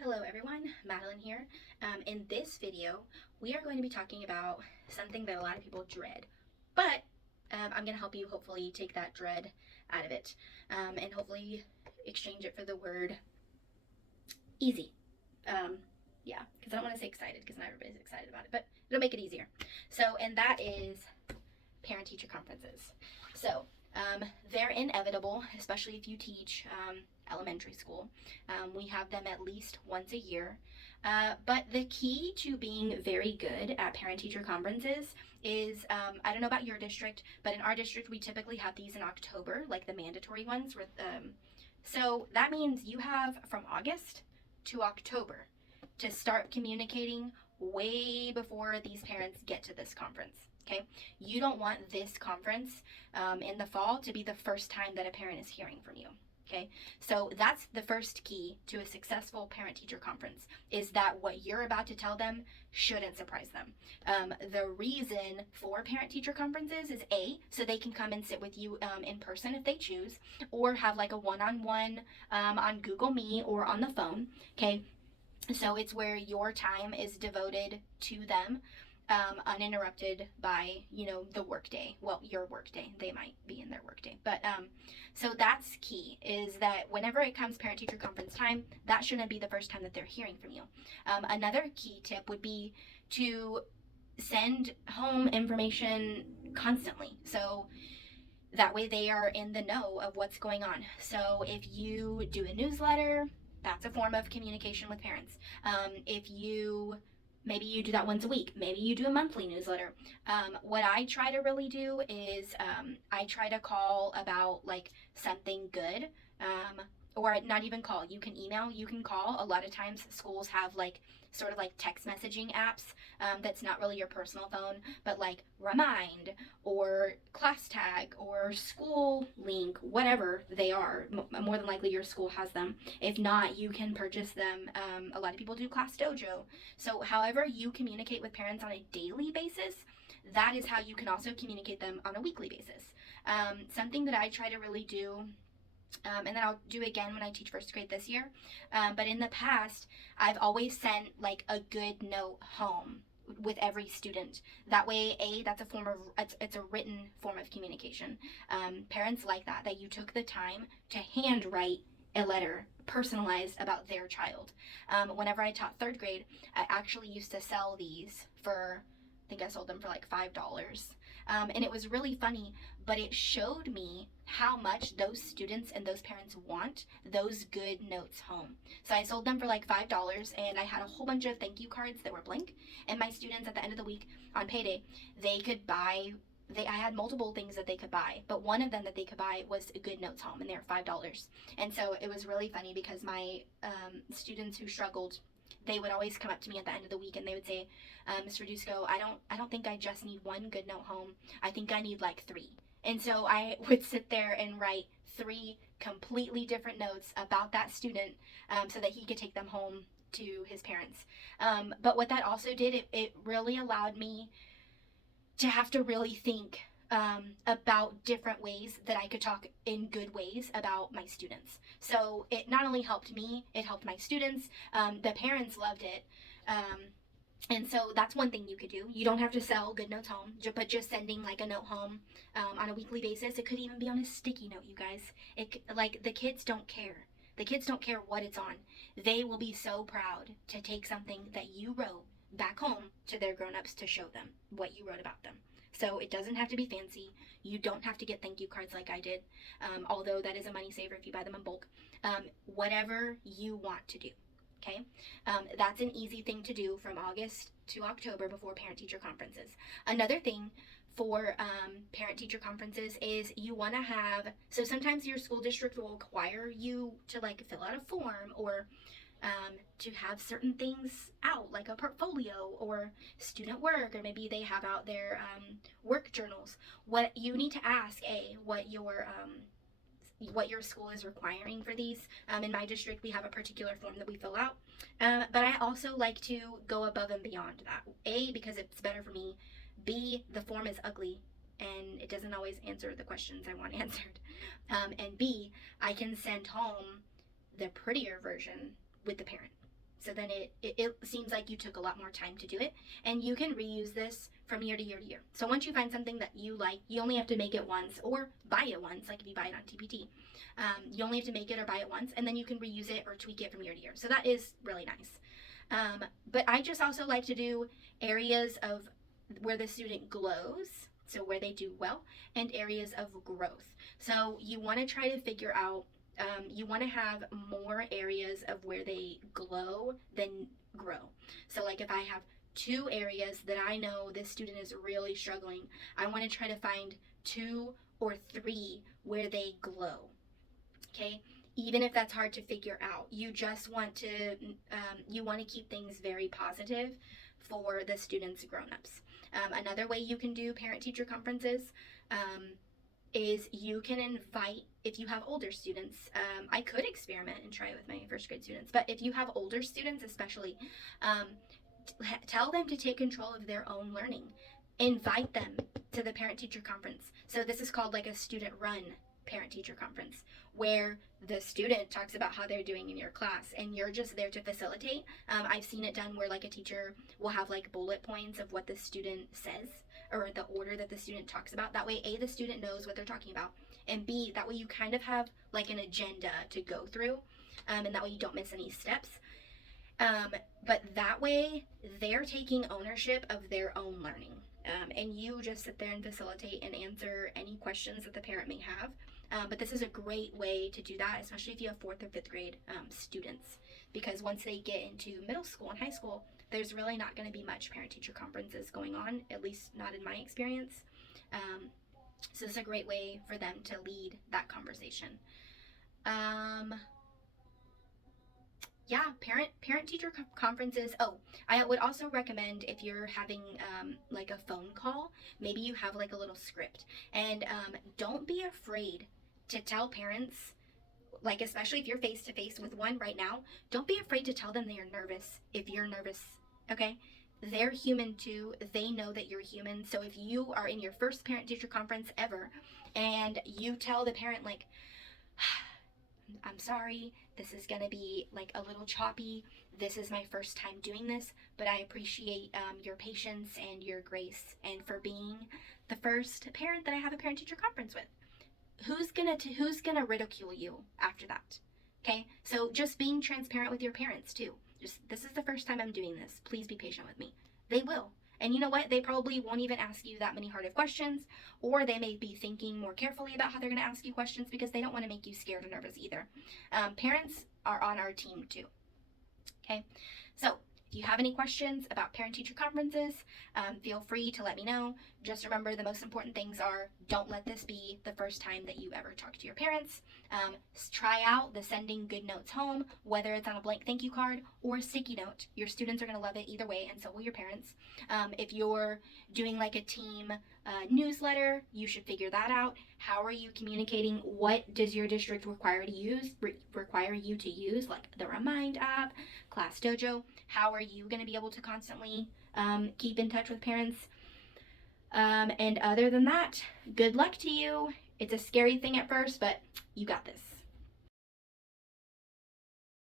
Hello everyone, Madeline here. In this video, we are going to be talking about something that a lot of people dread, but I'm going to help you hopefully take that dread out of it and hopefully exchange it for the word easy. Um, yeah, because I don't want to say excited because not everybody's excited about it, but it'll make it easier. And that is parent-teacher conferences. So, they're inevitable, especially if you teach elementary school. We have them at least once a year. But the key to being very good at parent-teacher conferences is, I don't know about your district, but in our district, we typically have these in October, like the mandatory ones. So that means you have from August to October to start communicating way before these parents get to this conference. Okay, you don't want this conference in the fall to be the first time that a parent is hearing from you. Okay, so that's the first key to a successful parent-teacher conference is that what you're about to tell them shouldn't surprise them. The reason for parent-teacher conferences is so they can come and sit with you in person if they choose, or have like a one-on-one on Google Meet or on the phone. Okay, so it's where your time is devoted to them, uninterrupted by, the workday. Well, your workday. They might be in their workday. So that's key, is that whenever it comes parent-teacher conference time, that shouldn't be the first time that they're hearing from you. Another key tip would be to send home information constantly. So that way they are in the know of what's going on. So if you do a newsletter, that's a form of communication with parents. If you Maybe you do that once a week. Maybe you do a monthly newsletter. What I try to really do is I try to call about like something good, or not even call. You can email, you can call. A lot of times schools have like sort of like text messaging apps that's not really your personal phone, but like Remind or Class Tag or School Link, whatever they are. More than likely your school has them. If not, you can purchase them. A lot of people do Class Dojo. So however you communicate with parents on a daily basis, that is how you can also communicate them on a weekly basis. Something that I try to really do, and then I'll do again when I teach first grade this year. But in the past, I've always sent like a good note home with every student. That way, that's a form of, it's a written form of communication. Parents like that you took the time to handwrite a letter personalized about their child. Whenever I taught third grade, I actually used to sell these for, I think I sold them for like $5. And it was really funny, but it showed me how much those students and those parents want those good notes home. So I sold them for like $5, and I had a whole bunch of thank you cards that were blank. And my students at the end of the week on payday, they could buy. I had multiple things that they could buy, but one of them that they could buy was a good notes home, and they were $5. And so it was really funny because my students who struggled, they would always come up to me at the end of the week and they would say, Mr. Dusko, I don't think I just need one good note home. I think I need like 3. And so I would sit there and write 3 completely different notes about that student, so that he could take them home to his parents. But what that also did, it really allowed me to have to really think about different ways that I could talk in good ways about my students. So it not only helped me, it helped my students. The parents loved it. And so that's one thing you could do. You don't have to sell good notes home, but just sending like a note home on a weekly basis. It could even be on a sticky note, you guys. Like the kids don't care. The kids don't care what it's on. They will be so proud to take something that you wrote back home to their grown-ups to show them what you wrote about them. So it doesn't have to be fancy. You don't have to get thank you cards like I did, although that is a money saver if you buy them in bulk. Whatever you want to do. Okay, that's an easy thing to do from August to October before parent-teacher conferences. Another thing for parent-teacher conferences is you want to have, so sometimes your school district will require you to like fill out a form or to have certain things out, like a portfolio or student work, or maybe they have out their work journals. What you need to ask, what your school is requiring for these. In my district, we have a particular form that we fill out. But I also like to go above and beyond that. Because it's better for me. B, the form is ugly and it doesn't always answer the questions I want answered. And B, I can send home the prettier version with the parent. So then it seems like you took a lot more time to do it, and you can reuse this from year to year to year. So once you find something that you like, you only have to make it once or buy it once, like if you buy it on TPT. You only have to make it or buy it once, and then you can reuse it or tweak it from year to year. So that is really nice. But I just also like to do areas of where the student glows, so where they do well, and areas of growth. So you want to try to figure out, you want to have more areas of where they glow than grow. So like if I have 2 areas that I know this student is really struggling, I want to try to find 2 or 3 where they glow. Okay, even if that's hard to figure out, you just want to keep things very positive for the students' grown-ups. Another way you can do parent-teacher conferences is you can invite, if you have older students, I could experiment and try it with my first grade students, but if you have older students especially, tell them to take control of their own learning. Invite them to the parent-teacher conference. So this is called like a student-run parent-teacher conference, where the student talks about how they're doing in your class and you're just there to facilitate. I've seen it done where like a teacher will have like bullet points of what the student says or the order that the student talks about. That way, A, the student knows what they're talking about, and B, that way you kind of have like an agenda to go through, and that way you don't miss any steps. But that way they're taking ownership of their own learning, and you just sit there and facilitate and answer any questions that the parent may have. But this is a great way to do that, especially if you have 4th or 5th grade students, because once they get into middle school and high school, there's really not going to be much parent-teacher conferences going on, at least not in my experience. So it's a great way for them to lead that conversation. Yeah, parent-teacher conferences. Oh, I would also recommend, if you're having like a phone call, maybe you have like a little script, and don't be afraid to tell parents, like especially if you're face-to-face with one right now, don't be afraid to tell them that you're nervous if you're nervous, okay? They're human too. They know that you're human. So if you are in your first parent-teacher conference ever and you tell the parent like, I'm sorry, this is gonna be like a little choppy. This is my first time doing this, but I appreciate your patience and your grace, and for being the first parent that I have a parent-teacher conference with. Who's gonna ridicule you after that? Okay, so just being transparent with your parents too. Just, this is the first time I'm doing this. Please be patient with me. They will. And you know what? They probably won't even ask you that many hard questions, or they may be thinking more carefully about how they're going to ask you questions because they don't want to make you scared or nervous either. Parents are on our team too. Okay, so if you have any questions about parent-teacher conferences, feel free to let me know. Just remember, the most important things are, don't let this be the first time that you ever talk to your parents. Try out the sending good notes home, whether it's on a blank thank you card or a sticky note. Your students are going to love it either way, and so will your parents. If you're doing like a team newsletter, you should figure that out. How are you communicating? What does your district require you to use, like the Remind app, Class Dojo? How are you going to be able to constantly keep in touch with parents? And other than that, good luck to you. It's a scary thing at first, but you got this.